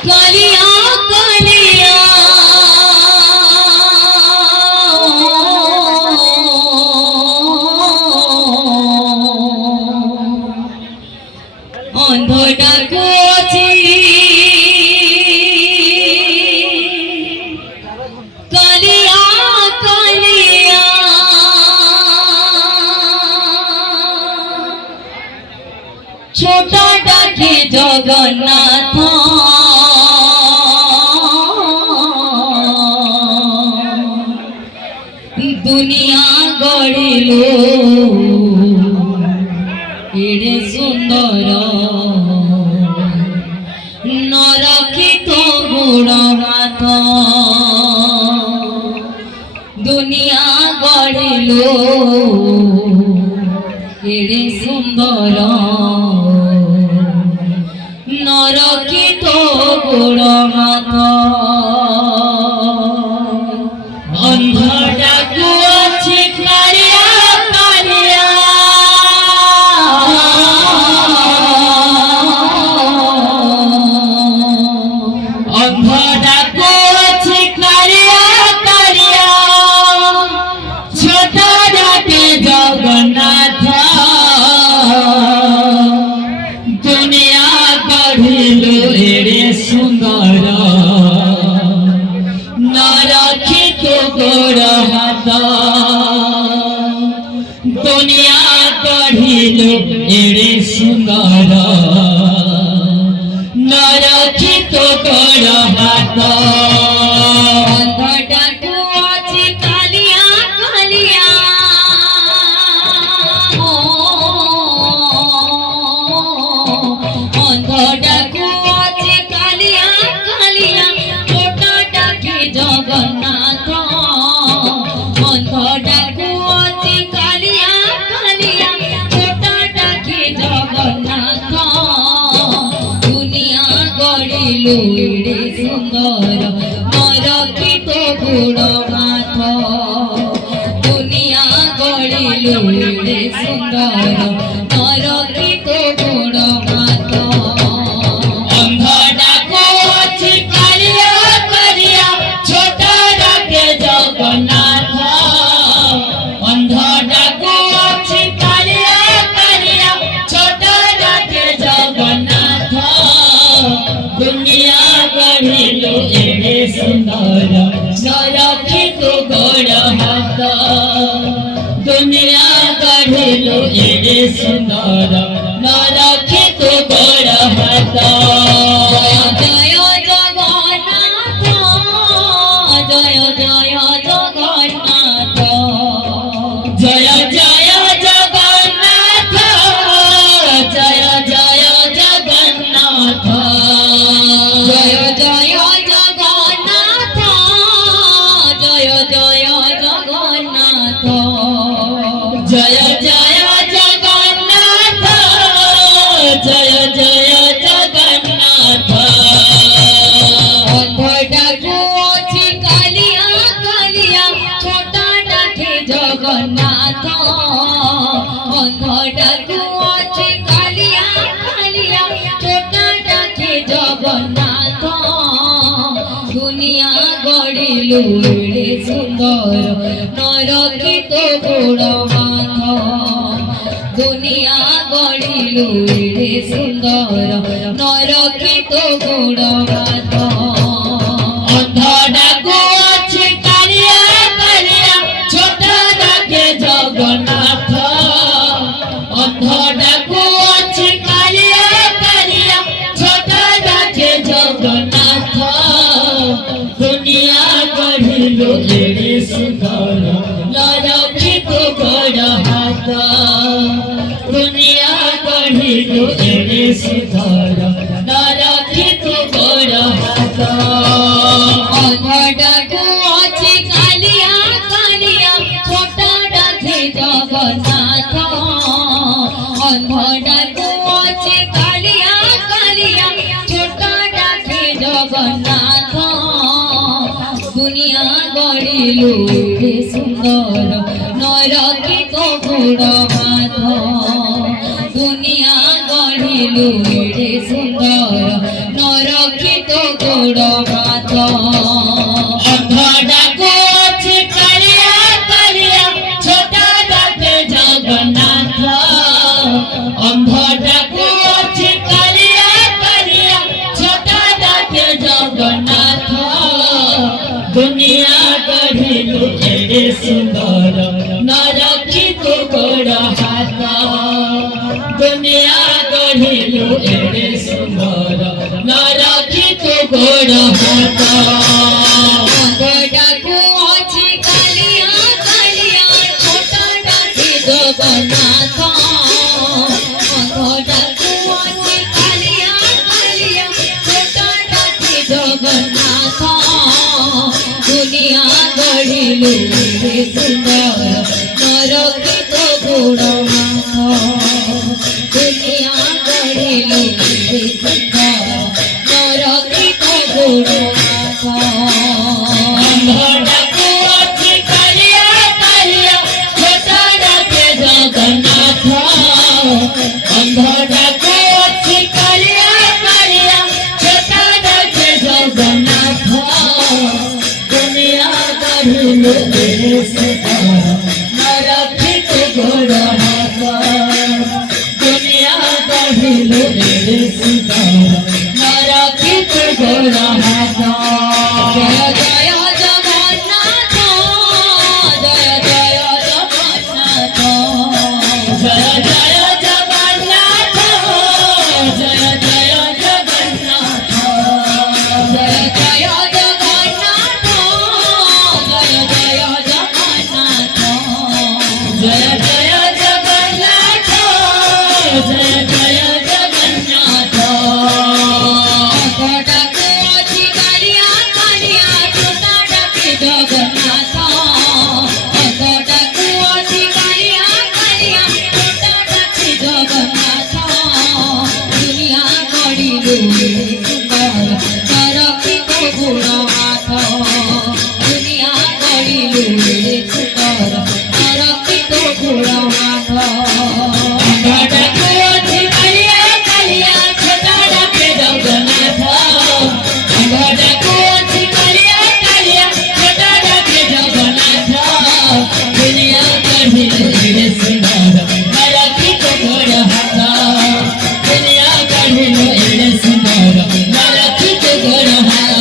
কালিয়া কালিয়া অন্ধ ডাকছি কালিয়া কালিয়া ছোট ডাকে জগন্নাথ দুনিয়া গড়িল এড়ে সুন্দর নরক্ষিত গুণনাথ দুনিয়া গড়িল এড়ে সুন্দর নরক্ষিত গুণনাথ অন্ধ ডাকু আছে কালিয়া কালিয়া অন্ধ ডাকু আছে কালিয়া কালিয়া ছোট ডাকে জগন্নাথ দুনিয়া গড়িল এড়ে সুন্দর নরক্ষিত গোড় হাত দুনিয়া গড়িল এড়ে সুন্দর নরক্ষিত গোড় হাত অন্ধ ডাকু আছে কালিয়া কালিয়া অন্ধ ডাকু আছে কালিয়া কালিয়া ছোট ডাকে জগন্নাথ অন্ধ ডাকু আছে কালিয়া কালিয়া ছোট ডাকে জগন্নাথ দুনিয়া গড়িল এড়ে সুন্দর নরক্ষিত গুণনাথ দুনিয়া গড়িল এড়ে সুন্দর নরক্ষিত গুণনাথ অন্ধ ডাকু আছে কালিয়া কালিয়া ছোট ডাকে জগন্নাথ অন্ধ ডাকু আছে কালিয়া কালিয়া ছোট ডাকে জগন্নাথ দুনিয়া গড়িল এড়ে সুন্দর নরক্ষিত গোড় হাত দুনিয়া গড়িল এড়ে সুন্দর নরক্ষিত গোড় হাত জয় জগন্নাথ জয় জয় জগন্নাথ জয় জয় জগন্নাথ জয় জয় জগন্নাথ জয় জয় জগন্নাথ জয় জয় জগন্নাথ জয় জয় জগন্নাথ জয় জয় জগন্নাথ অন্ধ ডাকু আছে কালিয়া কালিয়া ছোট ডাকে জগন্নাথ অন্ধ ডাকু আছে কালিয়া কালিয়া ছোট ডাকে জগন্নাথ দুনিয়া গড়িল এড়ে সুন্দর নরক্ষিত গুণনাথ দুনিয়া গড়িল এড়ে সুন্দর নরক্ষিত গুণনাথ অন্ধ ডাকু আছে কালিয়া কালিয়া ছোট ডাকে জগন্নাথ অন্ধ ডাকু আছে কালিয়া কালিয়া ছোট ডাকে জগন্নাথ দুনিয়া গড়িল এড়ে সুন্দর নরক্ষিত গোড় হাত দুনিয়া গড়িল এড়ে সুন্দর নরক্ষিত গোড় হাত অন্ধ ডাকু আছে কালিয়া কালিয়া ছোট ডাকে জগন্নাথ অন্ধ ডাকু আছে কালিয়া কালিয়া ছোট ডাকে জগন্নাথ দুনিয়া গড়িল এড়ে সুন্দর নরক্ষিত গুণনাথ দুনিয়া গড়িল এড়ে সুন্দর নর রক্ষিত গোড় হাত অন্ধটাকে আছে কালিয়া কালিয়া ছোট ডাকে জগন্নাথ অন্ধটাকে আছে কালিয়া কালিয়া ছোট ডাকে জগন্নাথ দুনিয়া গঢ়িলু এড়ে সুন্দর নরক্ষিত গোড় হাত দুনিয়া গঢ়িলু এড়ে সুন্দর নরক্ষিত গোড় হাত অন্ধটাকে আছে কালিয়া কালিয়া ছোট ডাকে জগন্নাথ অন্ধটাকে আছে কালিয়া কালিয়া ছোট ডাকে জগন্নাথ দুনিয়া গঢ়িলু এড়ে সুন্দর নরক্ষিত গোড় হাত দুনিয়া গঢ়িলু এড়ে সুন্দর নরক্ষিত গোড় হাত অন্ধটাকে আছে কালিয়া কালিয়া ছোট ডাকে জগন্নাথ অন্ধটাকে আছে কালিয়া কালিয়া ছোট ডাকে জগন্নাথ দুনিয়া গঢ়িলু এড়ে সুন্দর নরক্ষিত গোড় হাত দুনিয়া গঢ়িলু এড়ে সুন্দর নরক্ষিত গোড় হাত জয় জয় জগন্নাথ জয় জয় জগন্নাথ জয় জয় জগন্নাথ জয় জয় জগন্নাথ জয় জয় জগন্নাথ জয় জয় জগন্নাথ জয় জয় জগন্নাথ জয় জয় জগন্নাথ অন্ধটাকে আছে কালিয়া কালিয়া ছোট ডাকে জগন্নাথ অন্ধটাকে আছে কালিয়া কালিয়া ছোট ডাকে জগন্নাথ দুনিয়া গঢ়িলু এড়ে সুন্দর নরক্ষিত গোড় হাত দুনিয়া গঢ়িলু এড়ে সুন্দর নরক্ষিত গোড় হাত অন্ধটাকে আছে কালিয়া কালিয়া ছোট ডাকে জগন্নাথ অন্ধটাকে আছে কালিয়া কালিয়া ছোট ডাকে জগন্নাথ দুনিয়া গঢ়িলু এড়ে সুন্দর নরক্ষিত গোড় হাত দুনিয়া গঢ়িলু এড়ে সুন্দর নরক্ষিত গোড় হাত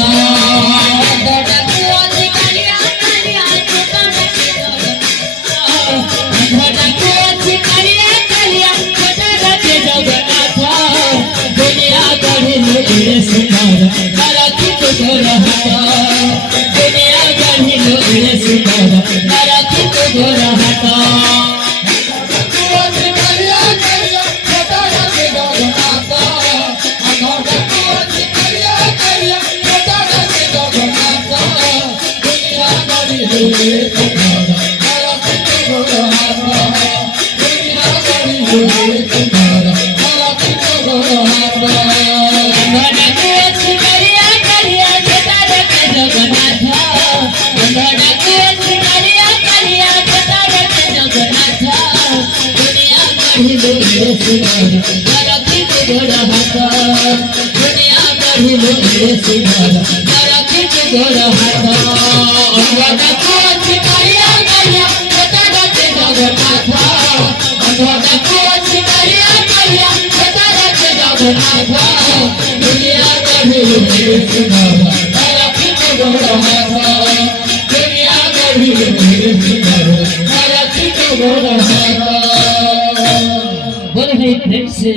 অন্ধটাকে আছে কালিয়া কালিয়া ছোট ডাকে জগন্নাথ অন্ধটাকে আছে কালিয়া কালিয়া ছোট ডাকে জগন্নাথ দুনিয়া গঢ়িলু এড়ে সুন্দর নরক্ষিত গোড় হাত দুনিয়া গঢ়িলু এড়ে সুন্দর নরক্ষিত গোড় হাত অন্ধটাকে আছে কালিয়া কালিয়া ছোট ডাকে জগন্নাথ অন্ধটাকে আছে কালিয়া কালিয়া ছোট ডাকে জগন্নাথ দুনিয়া গঢ়িলু এড়ে সুন্দর নরক্ষিত গোড় হাত দুনিয়া গঢ়িলু এড়ে সুন্দর নরক্ষিত গোড় হাত অন্ধটাকে আছে কালিয়া কালিয়া ছোট ডাকে জগন্নাথ অন্ধটাকে আছে কালিয়া কালিয়া ছোট ডাকে জগন্নাথ দুনিয়া গঢ়িলু এড়ে সুন্দর নরক্ষিত গোড় হাত দুনিয়া গঢ়িলু এড়ে সুন্দর নরক্ষিত গোড় হাত বলে প্রেম সে